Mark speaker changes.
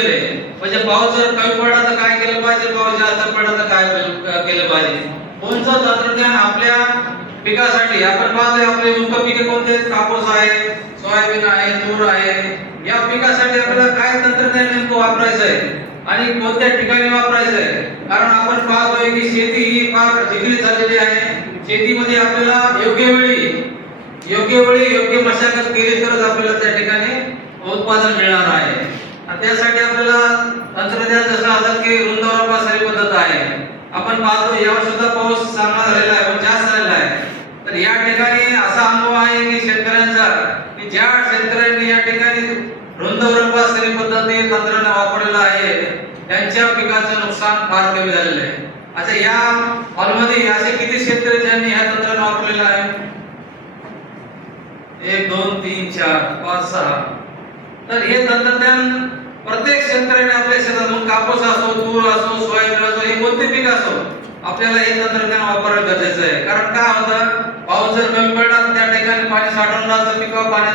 Speaker 1: केले म्हणजे पाऊस जर कमी पडला तर काय केलं पाहिजे? पाऊस जास्त पडला तर काय केलं पाहिजे? कोणतं तंत्रज्ञान आपल्या पिकासाठी? आपण पाहतोय आपले मुख्य पिके कोणते कापूस आहे सोयाबीन आहे तूर आहे. या पिकासाठी आपल्याला काय तंत्रज्ञान नेमकं वापरायचं आहे? आणि कोणत्या ठिकाणी वापरायचं आहे? कारण आपण पाहतोय की शेती ही फार डिग्री झालेली आहे. शेतीमध्ये आपल्याला योग्य वेळी योग्य वेळी योग्य मशागत केली तरच आपल्याला त्या ठिकाणी उत्पादन मिळणार आहे. त्यासाठी आपल्याला तंत्रज्ञान जसं आता की रुंदावर पद्धत आहे. आपण पाहतो यावर सुद्धा पाऊस चांगला झालेला आहे पण जास्त झालेला आहे. तर या ठिकाणी असा अनुभव आहे की शेतकऱ्यांचा की ज्या शेतकऱ्यांनी या ठिकाणी रुंदावर पासरी पद्धती तंत्रज्ञान वापरलेलं आहे त्यांच्या पिकाचं नुकसान फार कमी झालेलं आहे. अच्छा या हॉलमध्ये असे किती शेतकरी ज्यांनी ह्या तंत्रज्ञान वापरलेलं आहे? एक दोन तीन चार पाच सहा. तर हे तंत्रज्ञान प्रत्येक शेतकऱ्याने आपल्या शेतात मग कापूस असो तूर असो सोयाबीन असो हे कोणते पीक असो आपल्याला हे तंत्रज्ञान वापरणं गरजेचं आहे. कारण काय होतं? पाऊस जर कमी पडला त्या ठिकाणी पाणी साठवून राहतं पिकावर पाणी